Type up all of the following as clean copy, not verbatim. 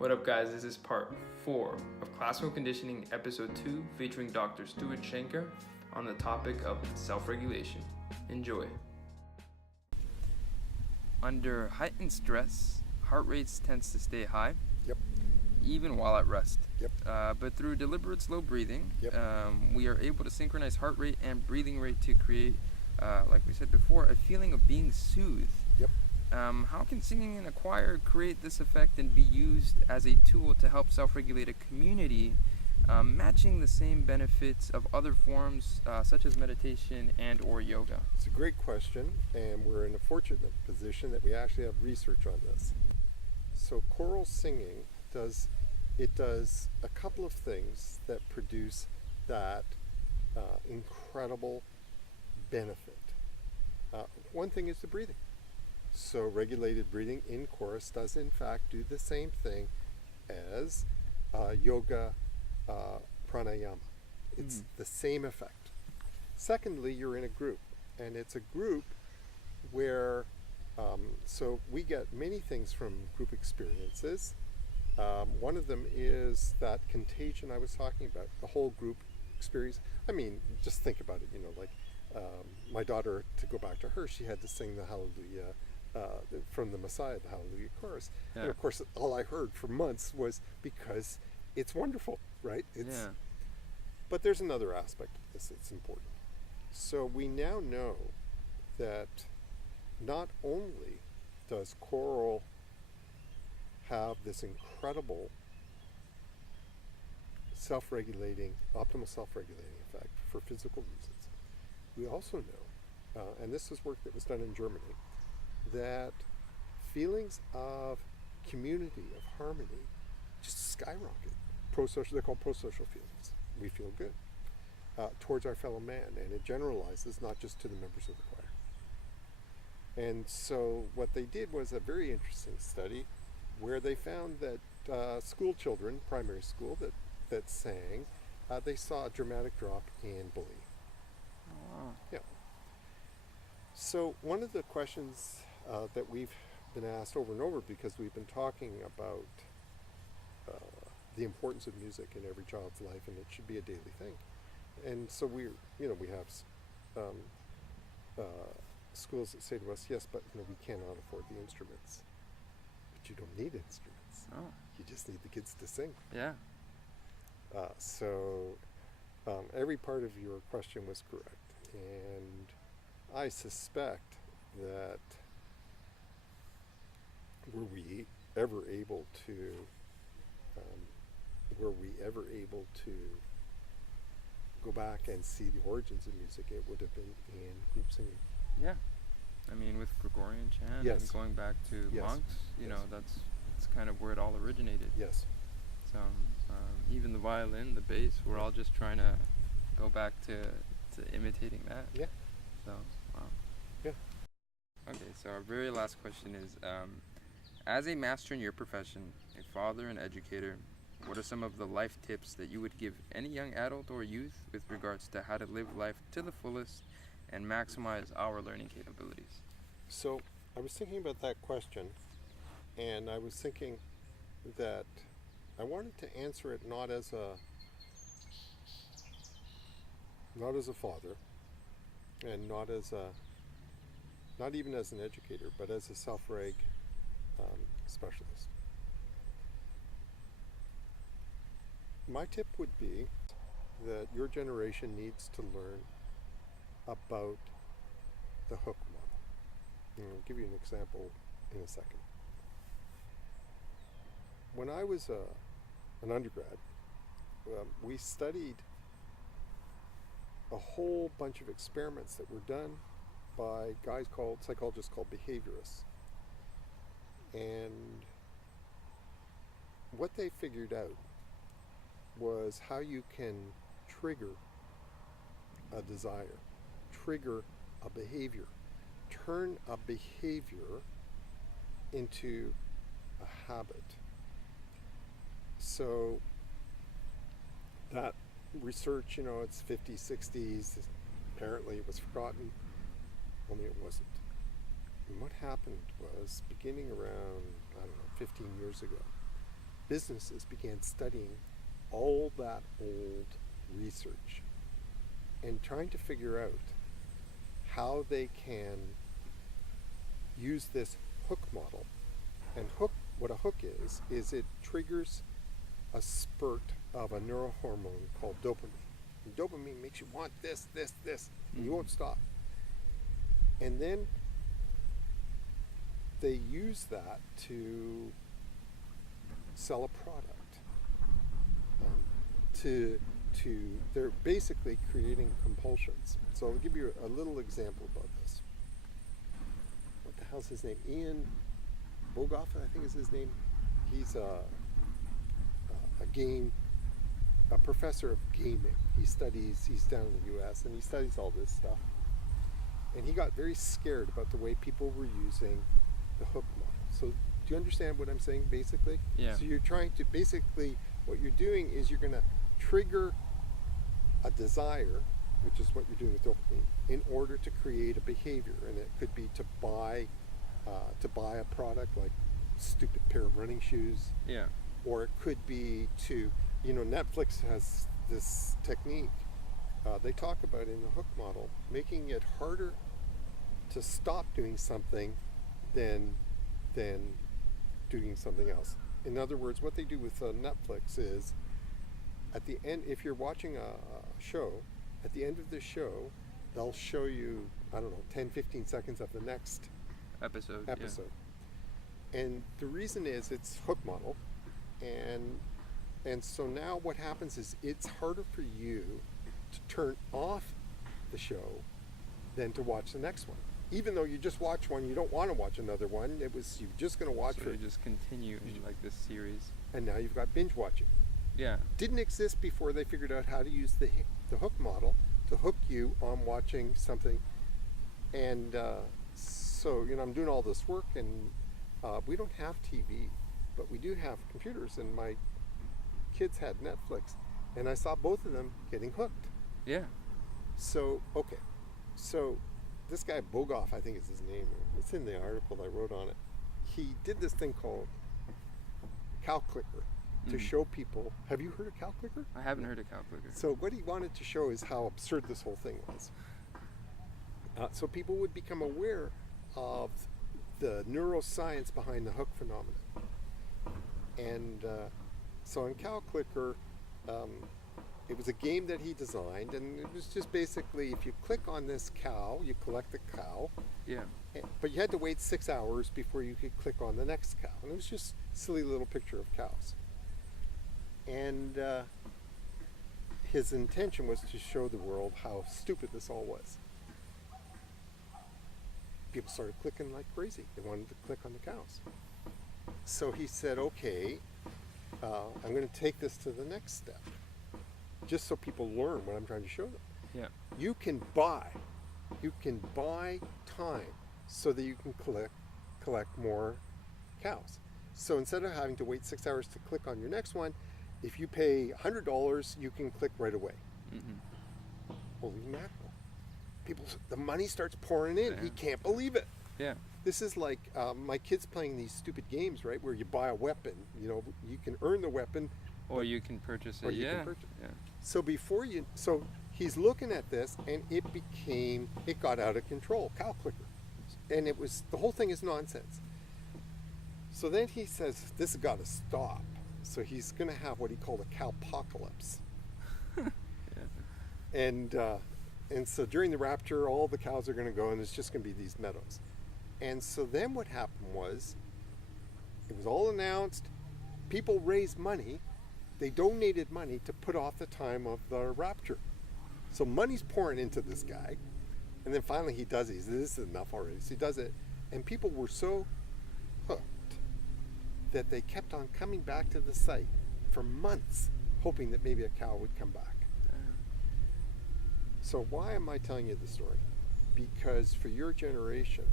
What up, guys? This is part 4 of Classical Conditioning episode 2 featuring Dr. Stuart Shanker on the topic of self-regulation. Enjoy. Under heightened stress, heart rates tends to stay high. Yep. Even while at rest. Yep. But through deliberate slow breathing, Yep. We are able to synchronize heart rate and breathing rate to create, like we said before, a feeling of being soothed. Yep. How can singing in a choir create this effect and be used as a tool to help self-regulate a community, matching the same benefits of other forms such as meditation and or yoga? It's a great question, and we're in a fortunate position that we actually have research on this. So choral singing does a couple of things that produce that incredible benefit. One thing is the breathing. So regulated breathing in chorus does in fact do the same thing as yoga pranayama. It's the same effect. Secondly, you're in a group, and it's a group where so we get many things from group experiences. One of them is that contagion I was talking about, the whole group experience. I mean, just think about it, like my daughter, to go back to her, she had to sing the Hallelujah from the Messiah, the Hallelujah chorus. Yeah. And of course, all I heard for months was because it's wonderful, right? But there's another aspect of this that's important. So we now know that not only does choral have this incredible optimal self-regulating effect for physical reasons, we also know, and this is work that was done in Germany, that feelings of community, of harmony, just skyrocket. They're called prosocial feelings. We feel good towards our fellow man, and it generalizes not just to the members of the choir. And so what they did was a very interesting study where they found that school children, primary school, that sang, they saw a dramatic drop in bullying. Oh. Yeah. So one of the questions that we've been asked over and over, because we've been talking about the importance of music in every child's life, and it should be a daily thing. And so we have schools that say to us, yes, but we cannot afford the instruments. But you don't need instruments. Oh. You just need the kids to sing. Yeah. So every part of your question was correct. And I suspect that were we ever able to go back and see the origins of music, it would have been in group singing. Yeah. I mean, with Gregorian chant Yes. and going back to Yes. monks, that's kind of where it all originated. Yes. So even the violin, the bass, we're all just trying to go back to imitating that. Yeah. So, wow. Yeah. Okay, so our very last question is, as a master in your profession, a father and educator, what are some of the life tips that you would give any young adult or youth with regards to how to live life to the fullest and maximize our learning capabilities? So I was thinking about that question, and I was thinking that I wanted to answer it not as a father, and not even as an educator, but as a self-reg specialist. My tip would be that your generation needs to learn about the hook model. And I'll give you an example in a second. When I was an undergrad, we studied a whole bunch of experiments that were done by psychologists called behaviorists. And what they figured out was how you can trigger a desire, trigger a behavior, turn a behavior into a habit. So that research, it's 50s, 60s, apparently it was forgotten, only it wasn't. And what happened was, beginning around, 15 years ago, businesses began studying all that old research and trying to figure out how they can use this hook model. And what a hook is it triggers a spurt of a neurohormone called dopamine. And dopamine makes you want this, and you won't stop. And then they use that to sell a product. They're basically creating compulsions. So I'll give you a little example about this. What the hell's his name? Ian Bogoff, I think is his name. He's a professor of gaming. He's down in the US and he studies all this stuff. And he got very scared about the way people were using the hook model. So do you understand what I'm saying basically? Yeah. So you're trying to, basically what you're doing is you're going to trigger a desire, which is what you're doing with dopamine, in order to create a behavior. And it could be to buy a product like stupid pair of running shoes. Yeah. Or it could be to, Netflix has this technique they talk about in the hook model, making it harder to stop doing something than doing something else. In other words, what they do with Netflix is, at the end, if you're watching a show, at the end of the show, they'll show you, 10, 15 seconds of the next episode. Yeah. And the reason is it's hook model. And so now what happens is it's harder for you to turn off the show than to watch the next one. Even though you just watch one, you don't want to watch another one. You're just going to watch So you just continue in like this series. And now you've got binge watching. Yeah. Didn't exist before they figured out how to use the hook model to hook you on watching something. And so, I'm doing all this work, and we don't have TV, but we do have computers, and my kids had Netflix, and I saw both of them getting hooked. Yeah. So, okay. So this guy Bogoff, I think is his name. It's in the article I wrote on it. He did this thing called cow clicker to show people. Have you heard of cow clicker? I haven't heard of cow clicker. So what he wanted to show is how absurd this whole thing was. So people would become aware of the neuroscience behind the hook phenomenon. And so in cow clicker, it was a game that he designed, and it was just basically, if you click on this cow, you collect the cow. Yeah. But you had to wait 6 hours before you could click on the next cow. And it was just a silly little picture of cows. And his intention was to show the world how stupid this all was. People started clicking like crazy. They wanted to click on the cows. So he said, okay, I'm going to take this to the next step, just so people learn what I'm trying to show them. Yeah. You can buy time so that you can collect more cows. So instead of having to wait 6 hours to click on your next one, if you pay $100, you can click right away. Mm-hmm. Holy mackerel. The money starts pouring in. Yeah. He can't believe it. Yeah. This is like my kids playing these stupid games, right? Where you buy a weapon. You can earn the weapon. Or you can purchase it. Or you yeah. can purchase. Yeah. So he's looking at this, and it got out of control. Cow clicker. And the whole thing is nonsense. So then he says, this has got to stop. So he's going to have what he called a cowpocalypse. Yeah. And so during the rapture, all the cows are going to go, and it's just going to be these meadows. And so then what happened was, it was all announced. People raised money. They donated money to put off the time of the rapture. So money's pouring into this guy. And then finally he does it. He says, this is enough already. So he does it. And people were so hooked that they kept on coming back to the site for months, hoping that maybe a cow would come back. So why am I telling you this story? Because for your generation,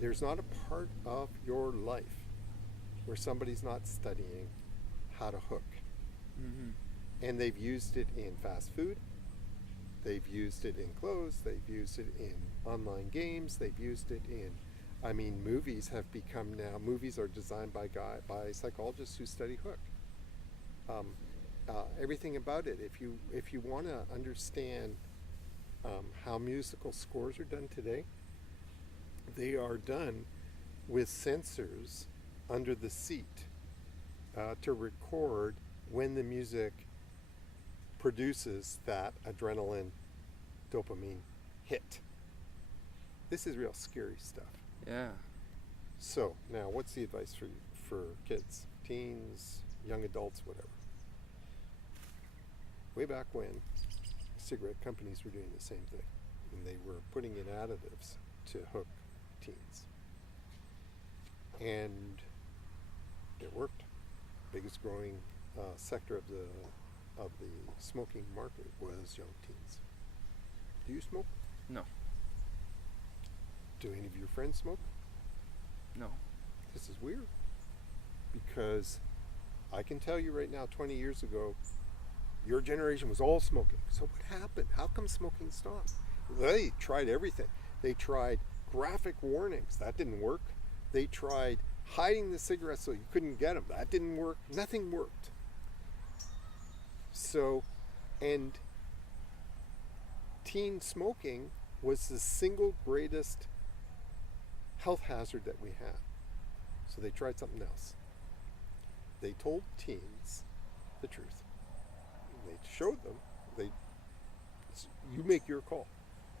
there's not a part of your life where somebody's not studying how to hook. Mm-hmm. And they've used it in fast food, they've used it in clothes, they've used it in online games, they've used it in I mean, movies are designed by psychologists who study hook. Everything about it. If you want to understand how musical scores are done today, they are done with sensors under the seat to record when the music produces that adrenaline, dopamine hit. This is real scary stuff. Yeah. So now, what's the advice for kids, teens, young adults, whatever? Way back when, cigarette companies were doing the same thing, and they were putting in additives to hook teens, and it worked. Biggest growing sector of the smoking market was young teens. Do you smoke? No. Do any of your friends smoke? No. This is weird, because I can tell you right now, 20 years ago, your generation was all smoking. So what happened? How come smoking stopped? They tried everything. They tried graphic warnings. That didn't work. They tried hiding the cigarettes so you couldn't get them. That didn't work. Nothing worked. So, and teen smoking was the single greatest health hazard that we had. So they tried something else. They told teens the truth. They showed them, you make your call.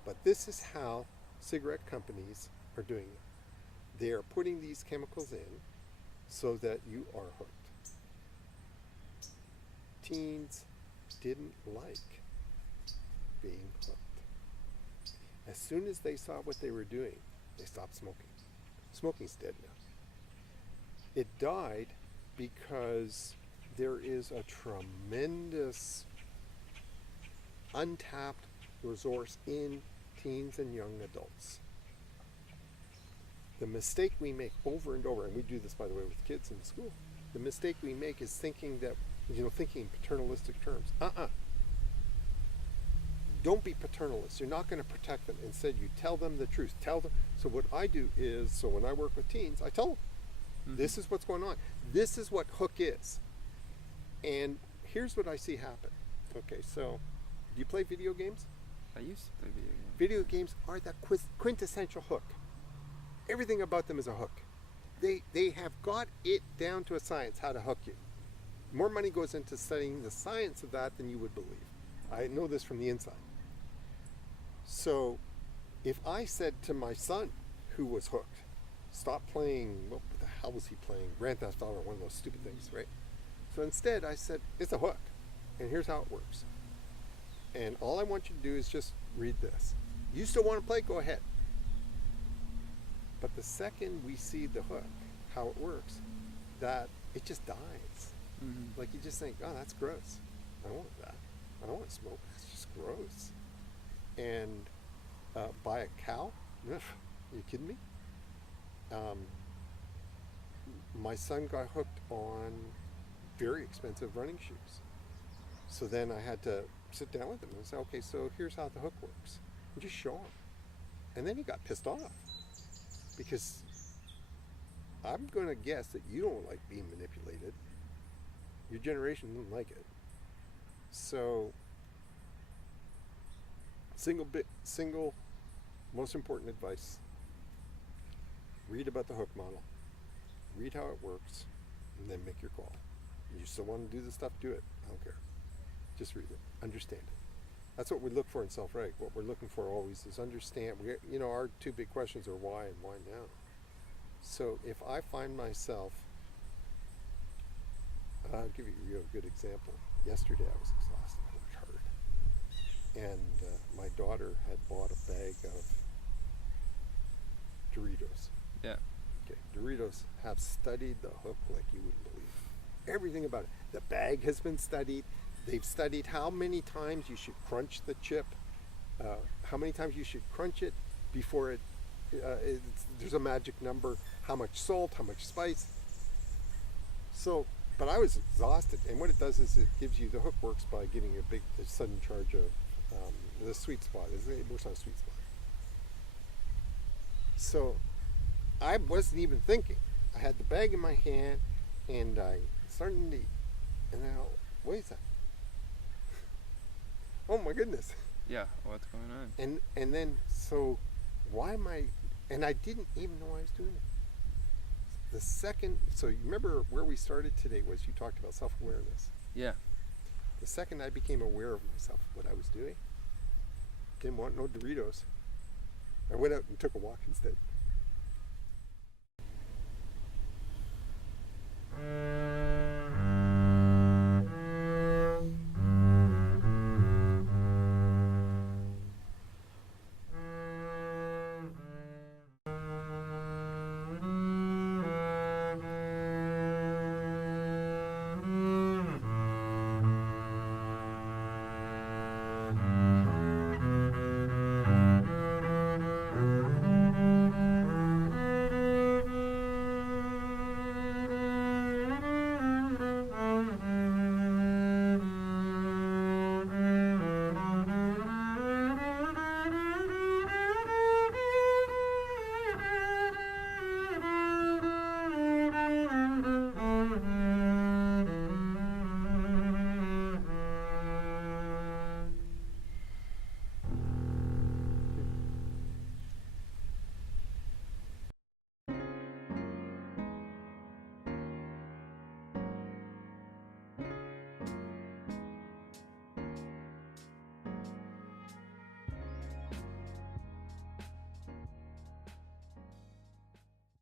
But this is how cigarette companies are doing it. They are putting these chemicals in so that you are hooked. Teens didn't like being hooked. As soon as they saw what they were doing, they stopped smoking. Smoking's dead now. It died because there is a tremendous untapped resource in teens and young adults. The mistake we make over and over, and we do this, by the way, with kids in school, the mistake we make is thinking in paternalistic terms. Don't be paternalist. You're not going to protect them. Instead, you tell them the truth. Tell them. So what I do is, when I work with teens, I tell them, this is what's going on. This is what hook is. And here's what I see happen. Okay, so do you play video games? I used to play video games. Video games are the quintessential hook. Everything about them is a hook. They have got it down to a science how to hook you. More money goes into studying the science of that than you would believe. I know this from the inside. So if I said to my son, who was hooked, stop playing, what the hell was he playing? Grand Theft Auto, one of those stupid things, right? So instead I said, it's a hook, and here's how it works. And all I want you to do is just read this. You still want to play? Go ahead. But the second we see the hook, how it works, that it just dies. Like you just think, oh, that's gross. I don't want that. I don't want to smoke. That's just gross. And buy a cow? Are you kidding me? My son got hooked on very expensive running shoes. So then I had to sit down with him and say, okay, so here's how the hook works. And just show him. And then he got pissed off. Because I'm going to guess that you don't like being manipulated. Your generation doesn't like it. So, single most important advice. Read about the hook model. Read how it works, and then make your call. You still want to do this stuff? Do it. I don't care. Just read it. Understand it. That's what we look for in Self-Reg. What we're looking for always is understand. Our two big questions are why and why now. So if I find myself, I'll give you a real good example. Yesterday I was exhausted. I worked hard. And my daughter had bought a bag of Doritos. Yeah. Okay, Doritos have studied the hook like you wouldn't believe. Everything about it. The bag has been studied. They've studied how many times you should crunch the chip, how many times you should crunch it before there's a magic number, how much salt, how much spice. So, but I was exhausted, and what it does is it gives you, the hook works by giving you a sudden charge of the sweet spot. It works on a sweet spot. So I wasn't even thinking. I had the bag in my hand, and I started to eat. And now, what is that? Oh my goodness. Yeah, what's going on? And then, so why am I, and I didn't even know I was doing it. The second, so you remember where we started today was you talked about self-awareness. Yeah. The second I became aware of myself, what I was doing, didn't want no Doritos. I went out and took a walk instead.